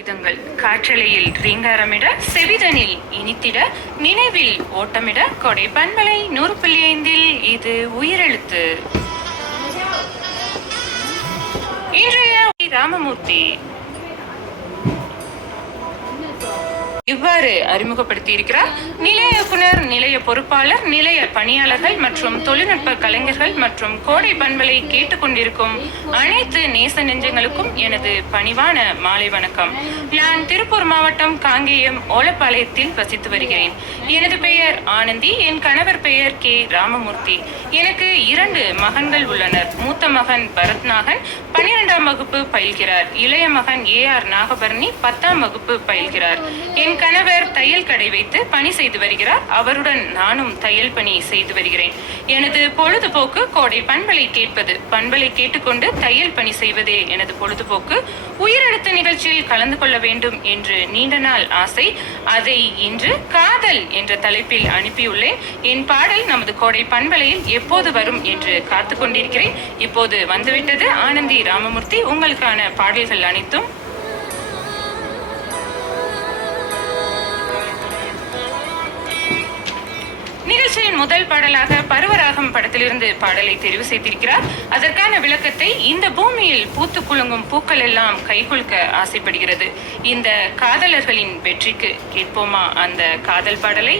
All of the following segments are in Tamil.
இதங்கள் காற்றலையில் ரீங்காரமிட செவிதனில் இனித்திட நினைவில் ஓட்டமிட கொடை பண்பலை 100.5 இது உயிரெழுத்து. இன்றைய ராமமூர்த்தி இவ்வாறு அறிமுகப்படுத்தி இருக்கிறார். நிலைய இயக்குனர், நிலைய பொறுப்பாளர், நிலைய பணியாளர்கள் மற்றும் தொழில்நுட்ப கலைஞர்கள் மற்றும் கோடை பண்பலை கேட்டுக்கொண்டிருக்கும் அனைத்து நேச நெஞ்சங்களுக்கும் எனது பணிவான மாலை வணக்கம். நான் திருப்பூர் மாவட்டம் காங்கேயம் ஓலப்பாளையத்தில் வசித்து வருகிறேன். எனது பெயர் ஆனந்தி. என் கணவர் பெயர் கே ராமமூர்த்தி. எனக்கு 2 மகன்கள் உள்ளனர். மூத்த மகன் பரத்நாகன் 12ஆம் வகுப்பு பயில்கிறார். இளைய மகன் AR நாகபரணி 10ஆம் வகுப்பு பயில்கிறார். என் கணவர் தையல் கடை வைத்து பணி செய்து வருகிறார். அவருடன் நானும் தையல் பணி செய்து வருகிறேன். எனது பொழுதுபோக்கு கோடை பண்பலை கேட்பது. பண்பலை கேட்டுக்கொண்டு தையல் பணி செய்வதே எனது பொழுதுபோக்கு. உயிரெழுத்து நிகழ்ச்சியில் கலந்து கொள்ள வேண்டும் என்று நீண்ட நாள் ஆசை. அதை இன்று காதல் என்ற தலைப்பில் அனுப்பியுள்ளேன். என் பாடல் நமது கோடை பண்பலையில் எப்போது வரும் என்று காத்து கொண்டிருக்கிறேன். இப்போது வந்துவிட்டது. ஆனந்தி ராமமூர்த்தி உங்களுக்கான பாடல்கள் அனைத்தும். நிகழ்ச்சியின் முதல் பாடலாக பருவராகம் படத்திலிருந்து பாடலை தெரிவு செய்திருக்கிறார். அதற்கான விளக்கத்தை, இந்த பூமியில் பூத்து குலுங்கும் பூக்கள் எல்லாம் கைகுலுக்க ஆசைப்படுகிறது. இந்த காதலர்களின் வெற்றிக்கு கேட்போமா அந்த காதல் பாடலை?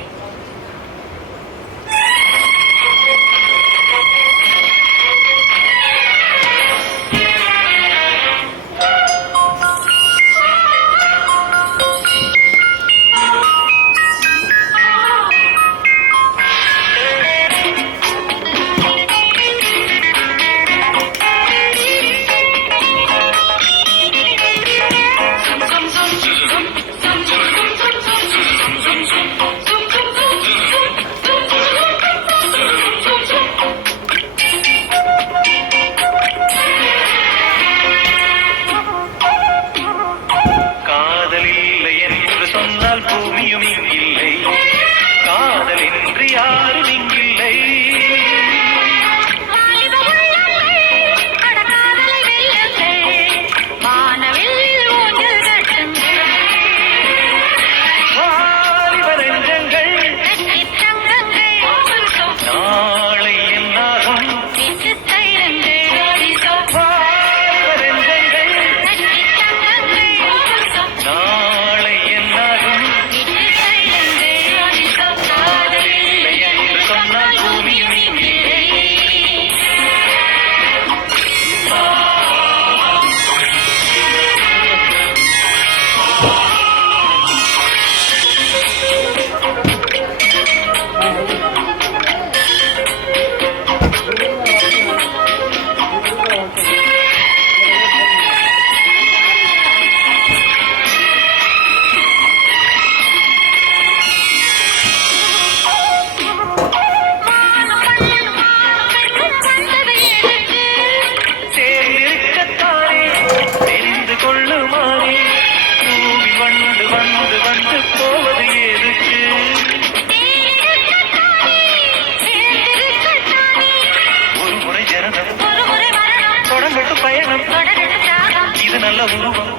இது நல்ல உருவம்.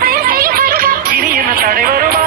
இனி என்ன தடை வருமா?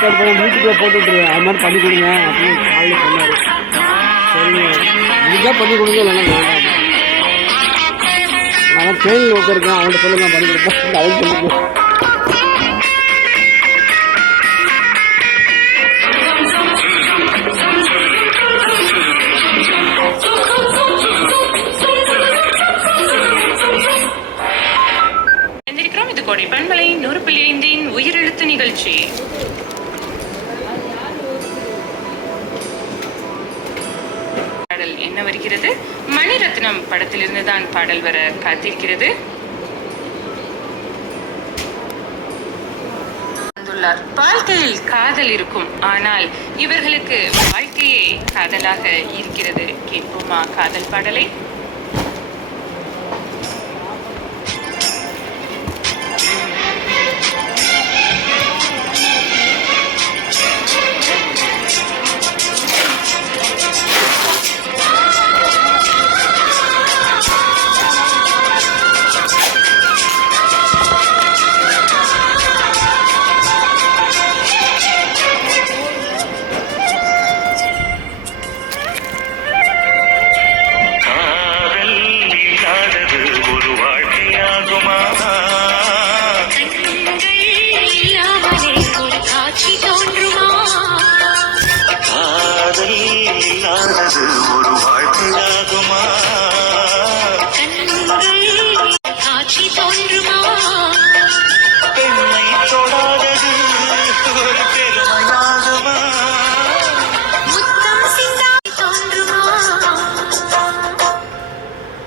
ரெக்கார்ட் பண்ணி வீட்டுக்குள்ளே போட்டு விட்ருவேன். அது மாதிரி பண்ணி கொடுங்க அப்படின்னு காலையில் சொன்னார். சரி முடிஞ்சால் பண்ணி கொடுங்க, இல்லைன்னா வேண்டாம். நான் ட்ரெயினில் உட்காருக்கேன், அவன்கிட்ட சொல்லி நான் பண்ணி கொடுப்பேன். அவன் பண்ணிக்குவேன். இது கோடை பண்பலை 100.5 உயிரெழுத்து நிகழ்ச்சி. பாடல் என்ன வருகிறது? மணிரத்னம் படத்திலிருந்து தான் பாடல் வர காத்திருக்கிறது. வாழ்க்கையில் காதல் இருக்கும், ஆனால் இவர்களுக்கு வாழ்க்கையே காதலாக இருக்கிறது. கேட்போமா காதல் பாடலை? ஒரு வாழ்க்கையாகுமா? காட்சி தோன்றுமா? பெண்ணை தொடாதது ஒரு பெருமையாகுமா? முத்தம் சிந்தாய் தோன்றுமா?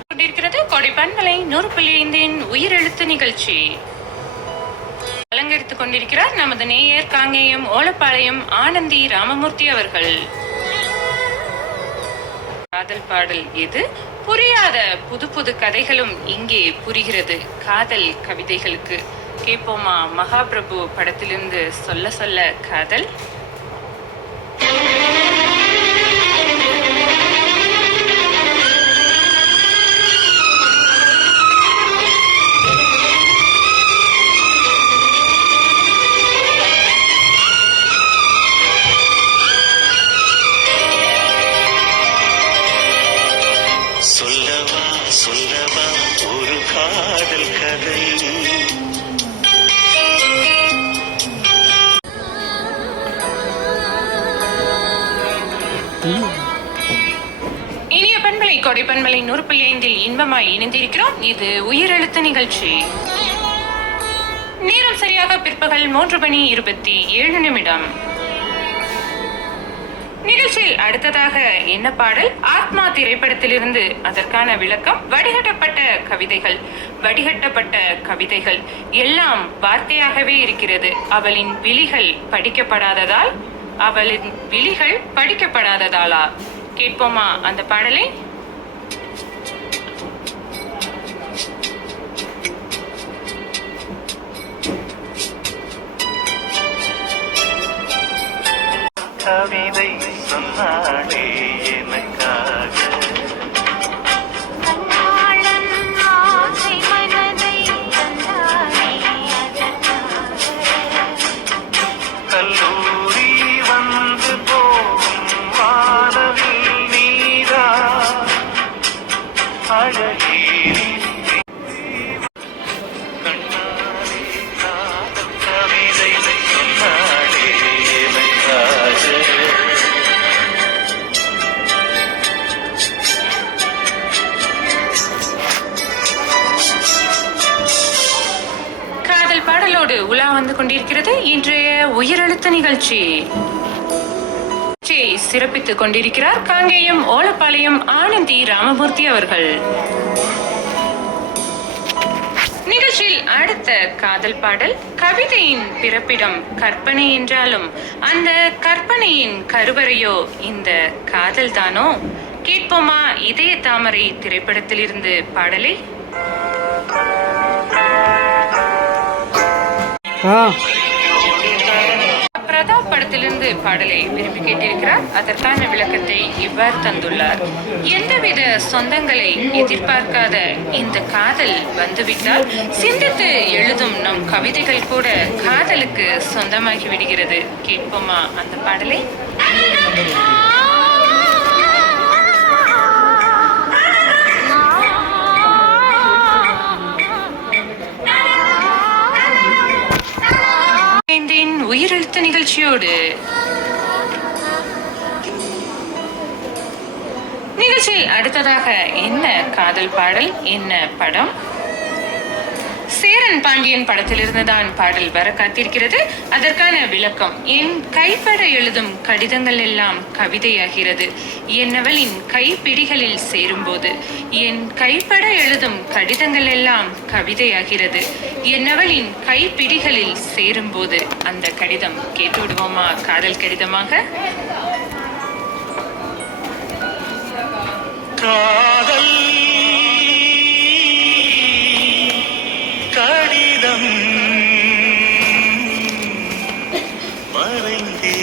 கொண்டிருக்கிறது கோடை பண்பலை 100.5 உயிரெழுத்து நிகழ்ச்சி. அலங்கரித்துக் கொண்டிருக்கிறார் நமது நேயர் காங்கேயம் ஓலப்பாளையம் ஆனந்தி ராமமூர்த்தி அவர்கள். காதல் பாடல் எது? புரியாத புது புது கதைகளும் இங்கே புரிகிறது காதல் கவிதைகளுக்கு. கேட்போமா மகாபிரபு படத்திலிருந்து சொல்ல சொல்ல காதல். சொல்லவா சொல்லவா ஒரு காதல் கதை. இனிய பண்பலை கோடை பண்பலை 100.5 இன்பமாய் இணைந்திருக்கிறோம். இது உயிரெழுத்து நிகழ்ச்சி. நேரம் சரியாக பிற்பகல் 3:27. நிகழ்ச்சியில் அடுத்ததாக என்ன பாடல்? ஆத்மா திரைப்படத்திலிருந்து அதற்கான விளக்கம். வடிகட்டப்பட்ட கவிதைகள், வடிகட்டப்பட்ட கவிதைகள் எல்லாம் வார்த்தையாகவே இருக்கிறது. அவளின் விழிகள் படிக்கப்படாததால், அவளின் விழிகள் படிக்கப்படாததாலா? கேட்போமா அந்த பாடலை? கவிதை சொன்னாலே எனக்காக. கல்லூரி வந்து போகும் வானவில் நீரா அழகே. கண்ணாலே காதல் கவிதை சொன்னாலே எனக்காக. காதல் பாடலோடு உலா வந்து கொண்டிருக்கிறது இன்றைய உயிரெழுத்து நிகழ்ச்சி. சிறப்பித்துக் கொண்டிருக்கிறார் காங்கேயம் ஓலப்பாளையம் ஆனந்தி ராமமூர்த்தி அவர்கள். நிகழ்ச்சியில் அடுத்த காதல் பாடல். கவிதையின் பிறப்பிடம் கற்பனை என்றாலும் அந்த கற்பனையின் கருவறையோ இந்த காதல் தானோ? கேட்போமா இதய தாமரை திரைப்படத்திலிருந்து பாடலை? பிரதாப் படத்தில் படத்திலிருந்து பாடலை விரும்பி கேட்டிருக்கிறார். அதற்கான விளக்கத்தை இவ்வாறு தந்துள்ளார். எந்தவித சொந்தங்களை எதிர்பார்க்காத இந்த காதல் வந்துவிட்டால் சிந்தித்து எழுதும் நம் கவிதைகள் கூட காதலுக்கு சொந்தமாகி விடுகிறது. கேட்போமா அந்த பாடலை? உயிரெழுத்து நிகழ்ச்சியோடு நிகழ்ச்சியில் அடுத்ததாக என்ன காதல் பாடல், என்ன படம்? சேரன் பாண்டியன் படத்திலிருந்து தான் பாடல் வர காத்திருக்கிறது. அதற்கான விளக்கம்: என் கைப்பட எழுதும் கடிதங்கள் எல்லாம் கவிதையாகிறது என்னவளின் கைப்பிடிகளில் சேரும்போது. என் கைப்பட எழுதும் கடிதங்கள் எல்லாம் கவிதையாகிறது என்னவளின் கைப்பிடிகளில் சேரும்போது. அந்த கடிதம் கேட்டு விடுவோமா காதல் கடிதமாக? காதல் கடிதம் மறைந்தே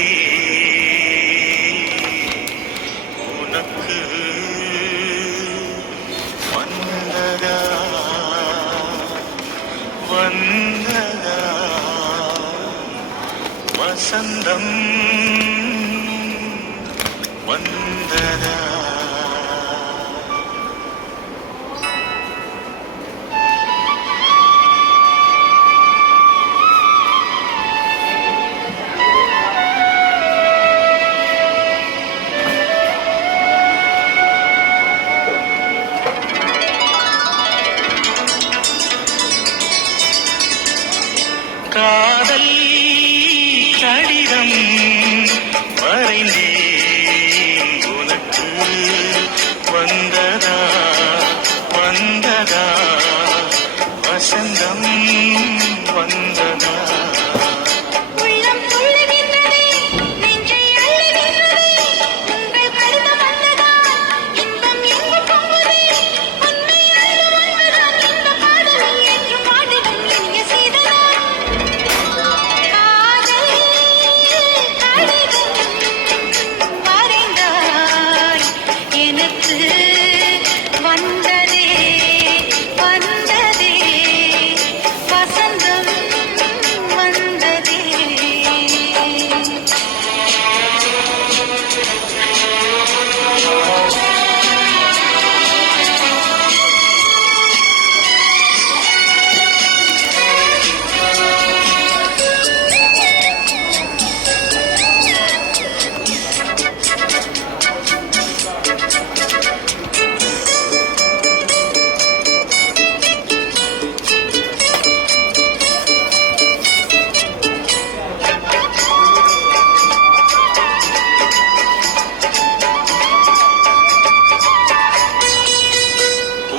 உனக்கு வந்ததா வந்ததா வசந்தம் வந்ததா. காதல் கடிதம் மறைந்தே உனக்கு வந்ததா வந்ததா வசந்தம் வந்ததா. உள்ளம் துள்ளுகின்றதே, நெஞ்சை அள்ளுகின்றதே, உங்கள் கடிதம் வந்ததா, இன்பம் எங்கு பொங்குதே, உண்மை அன்பு வந்ததா, இந்த பாடலில் என்று பாடிடும் இனிய சீதனா. காதல் கடிதம் வரைந்தாய் எனக்கு வந்ததே வந்ததே வசந்தம் வந்ததே.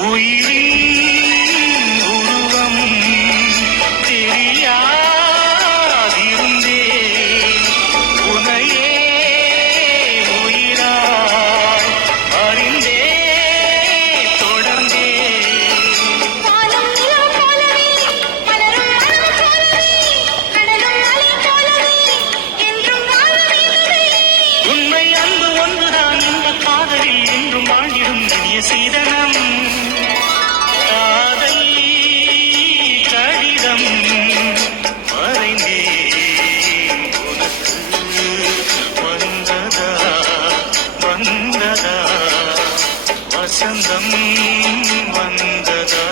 உயிரின் உருவம் தெரியாதிருந்தே உனையே உயிராய் அறிந்தே தொடர்ந்தே. வானம் நிலவு போலவே, மலரும் மனம் போலவே, கடலும் அலை போலவே, என்றும் வாழ வேண்டுமே. உண்மை அன்பு ஒன்றுதான் இந்த காதலில் என்றும் வாழ்ந்திடும் இனிய சீதனம். காதல் கடிதம் மறைந்தே உனக்கு வந்ததா வந்ததா வசந்தம் வந்ததா.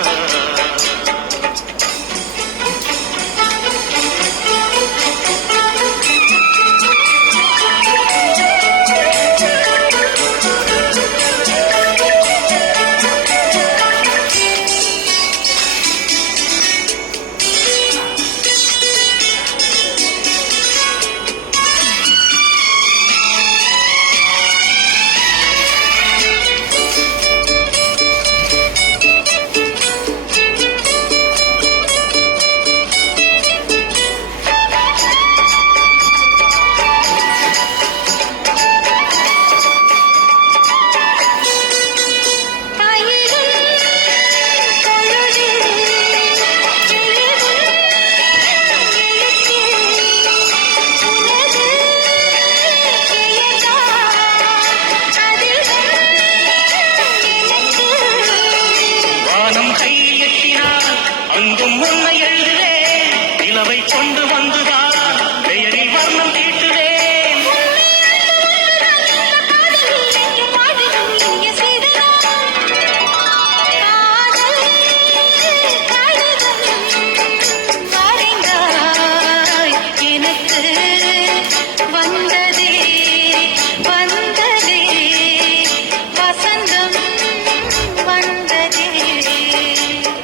வசந்தம் வந்ததே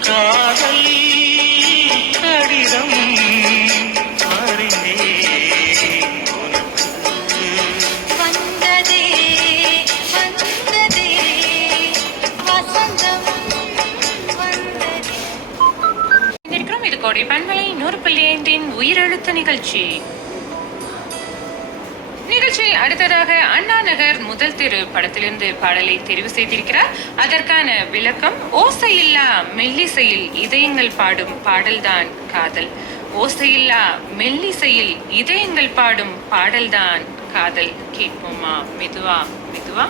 காதல் கடிதம் அறிந்தேன் உனக்கு. வந்ததே வந்ததே வசந்தம் வந்ததே. இருக்கிறோம். இது கோடை பண்பலை 100.5 உயிரெழுத்து நிகழ்ச்சி. நிகழ்ச்சியில் அடுத்ததாக அண்ணா நகர் முதல் தெரு படத்திலிருந்து பாடலை தெரிவு செய்திருக்கிறார். அதற்கான விளக்கம்: ஓசையில்லா மெல்லிசையில் இதயங்கள் பாடும் பாடல்தான் காதல். ஓசையில்லா மெல்லிசையில் இதயங்கள் பாடும் பாடல்தான் காதல். கேட்போமா? மெதுவா மெதுவா.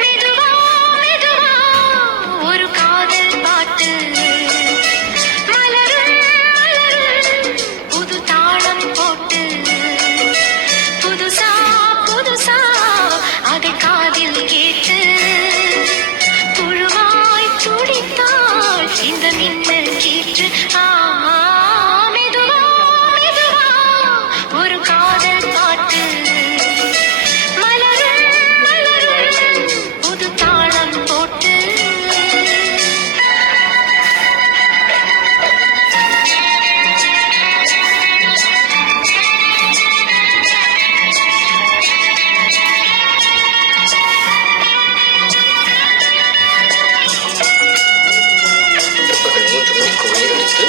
மெதுவா மெதுவா ஒரு காதல் பாட்டு மலரும் மலரும் புது தாளம் போட்டு புதுசா புதுசா அதை காதில் கேட்டு புழுவாய் துடித்தாள் இந்த மின்னல் கீற்று. மெதுவா மெதுவா ஒரு காதல் பாட்டு மலரும் மலரும் புது தாளம் போட்டு. பிற்பகல் 3 மணிக்கு உயிரெழுத்து.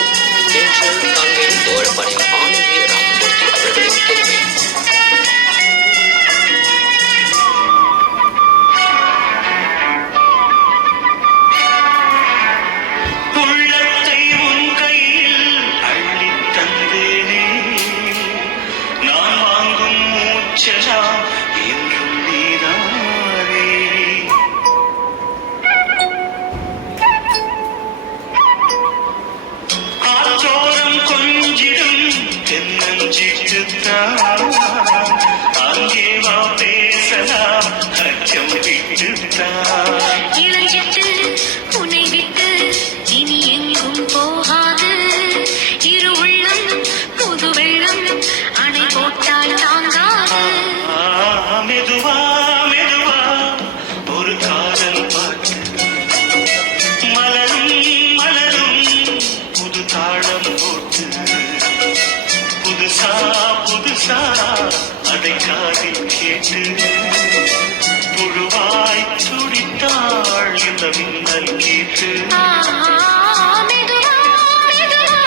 இன்று காங்கேயம் ஓரப்பாளையம் ஆனந்தி ராமமூர்த்தி அவர்களின் தெரிவு. உள்ளத்தை உன் கையில் அள்ளித் தந்தேனே, நான் வாங்கும் மூச்செல்லாம் என்றும் நீதானே. ஆற்றோரம் கொஞ்சிடும் தென்னஞ்சிட்டுத்தான், அங்கே வா பேசலாம் அச்சம் விட்டுத்தான். இளஞ்சிட்டு உன்னை விட்டு இனி எங்கும் போகாது. இரு உள்ளம் புது வெள்ளம் அணை போட்டால் தாங்காது. மெதுவா மெதுவா ஒரு காதல் பாட்டு மலரும் மலரும் புது தாளம் போட்டு புதுசா புதுசா அதை காதில் கேட்டு புழுவாய் துடித்தாள் இந்த மின்னல் கீற்று. மெதுவா மெதுவா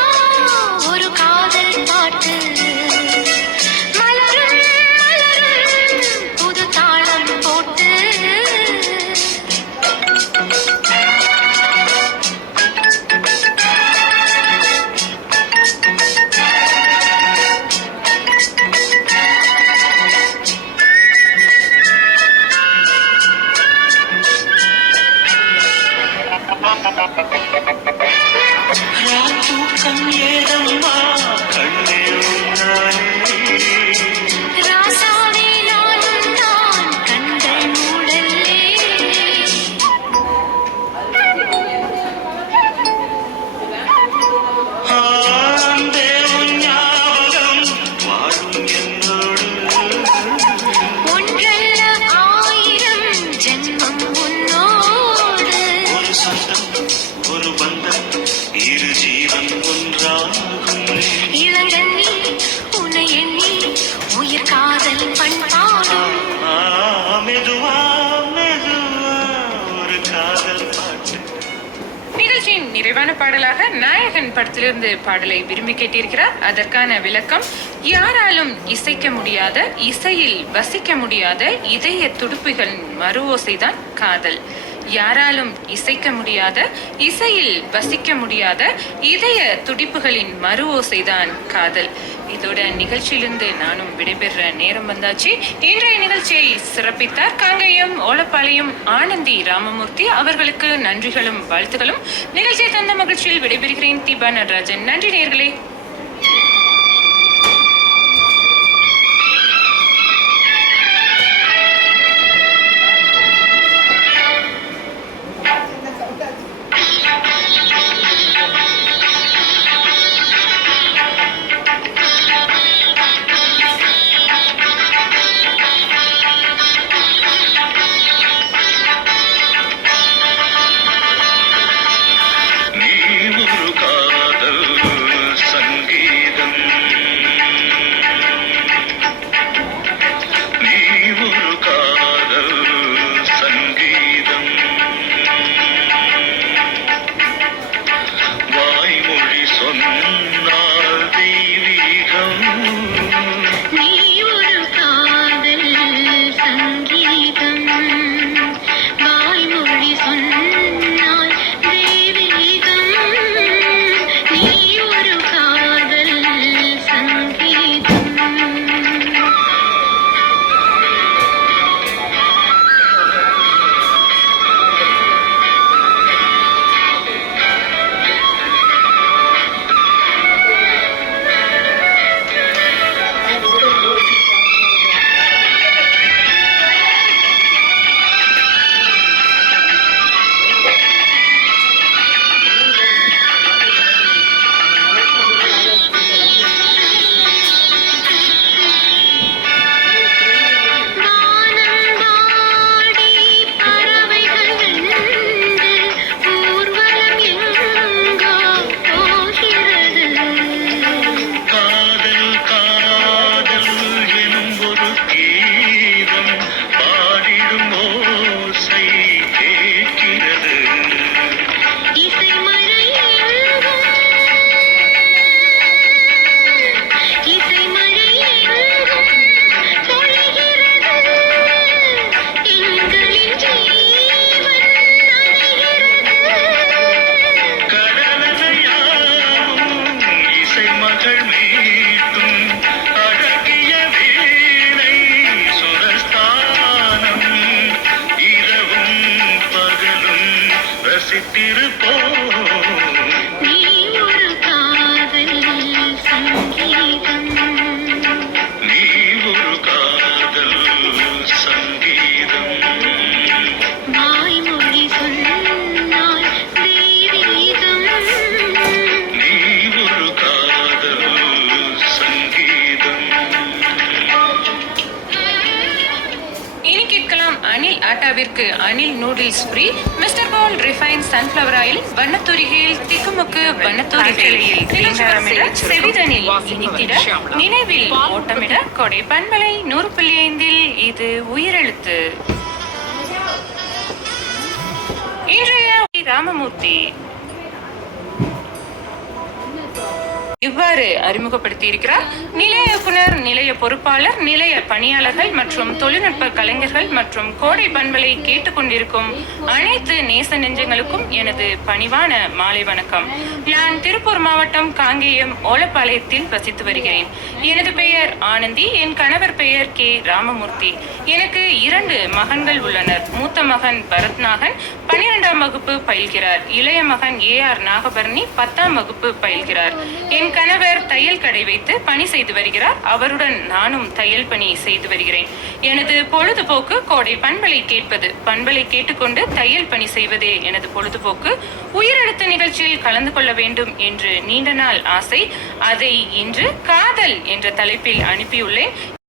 ஒரு காதல் பாட்டு மலரும் மலரும் புது தாளம் போட்டு. தூக்கம் ஏதம்மா கண்ணே உன்னாலே, ராசாவே நானும் தான் கண்கள் மூடல்லே. ஆண்டே உன் ஞாபகம் வாழும் என்னோடு. ஒன்றல்ல ஆயிரம் ஜென்மம் உன்னோடு. ஒரு சொந்தம் ஒரு பந்தம் இரு ஜீவன் ஒன்றாகும். இளங்கண்ணி உன்னை எண்ணி உயிர் காதல் பண்பாடும். மெதுவா மெதுவா ஒரு காதல் பாட்டு. நிகழ்ச்சியின் நிறைவான பாடலாக நாயகன் படத்திலிருந்து பாடலை விரும்பி கேட்டிருக்கிறார். அதற்கான விளக்கம்: யாராலும் இசைக்க முடியாத, இசையில் வசிக்க முடியாத இதய துடுப்புகளின் மறு ஓசைதான் காதல். யாராலும் இசைக்க முடியாத, இசையில் வசிக்க முடியாத இதய துடிப்புகளின் மறு ஓசைதான் காதல். இதோட நிகழ்ச்சியிலிருந்து நானும் விடைபெற நேரம் வந்தாச்சு. இன்றைய நிகழ்ச்சியை சிறப்பித்தார் காங்கேயம் ஓலப்பாளையம் ஆனந்தி ராமமூர்த்தி. அவர்களுக்கு நன்றிகளும் வாழ்த்துகளும். நிகழ்ச்சியை தந்த மகிழ்ச்சியில் விடைபெறுகிறேன். தீபா நடராஜன். நன்றி நேயர்களே. நீ ஒரு காதல் சங்கீதம், நீ ஒரு காதல் சங்கீதம், வாய்மொழி சொன்னால் தெய்வீகம். நீ ஒரு காதல் சங்கீதம், வாய்மொழி சொன்னால் தெய்வீகம். நீ ஒரு காதல் சங்கீதம். வானம் வாடி பறவைகள் வென்று ஊர்வலம் எங்கோ போகிறது. காதல் காதல் எனும் ஒரு கீதம் பாடிடும் ஓசை கேட்கிறது. இசைமழை எங்கும், இசைமழை எங்கும் பொழிகிறது. எங்களின் ஜீவன் நனைகிறது. கடலையாவும் இசை மகள் மீட்டும் அழகிய வீணை சுரஸ்தானம். இரவும் பகலும் ரசித்திருப்போம். நீ ஒரு காதல் சங்கீதம், நீ ஒரு காதல் சங்கீதம், வாய்மொழி சொன்னால் தெய்வீகம். நீ ஒரு காதல் சங்கீதம். இனி கேட்கலாம் அனில் ஆட்டாவிற்கு Anil noodles free, mister Paul refined sunflower oil, வண்ணத்தூரிகையில் திக்குமுக்கு வண்ணத்தூரிகையில் செவிதனில் இனித்திட நினைவில் ஓட்டமிட கொடை பண்பலை 100.5 இது உயிரெழுத்து. இன்றைய ராமமூர்த்தி இவ்வாறு அறிமுகப்படுத்தி இருக்கிறார். நிலைய இயக்குனர், நிலைய பொறுப்பாளர், நிலைய பணியாளர்கள் மற்றும் தொழில்நுட்ப கலைஞர்கள் மற்றும் கோடை பண்பலை கேட்டுக்கொண்டிருக்கும் அனைத்து நேச நெஞ்சங்களுக்கும் எனது பணிவான மாலை வணக்கம். நான் திருப்பூர் மாவட்டம் காங்கேயம் ஓலப்பாளையத்தில் வசித்து வருகிறேன். எனது பெயர் ஆனந்தி. என் கணவர் பெயர் கே ராமமூர்த்தி. எனக்கு 2 மகன்கள் உள்ளனர். மூத்த மகன் பரத்நாகன் 12ஆம் வகுப்பு பயில்கிறார். இளைய மகன் AR நாகபரணி 10ஆம் வகுப்பு பயில்கிறார். என் கணவர் தையல் கடை வைத்து பணி செய்து வருகிறார். அவருடன் நானும் தையல் பணி செய்து வருகிறேன். எனது பொழுதுபோக்கு கோடை பண்பலை கேட்பது. பண்பலை கேட்டுக்கொண்டு தையல் பணி செய்வதே எனது பொழுதுபோக்கு. உயிரெழுத்து நிகழ்ச்சியில் கலந்து கொள்ள வேண்டும் என்று நீண்ட நாள் ஆசை. அதை இன்று காதல் என்ற தலைப்பில் அனுப்பியுள்ளேன்.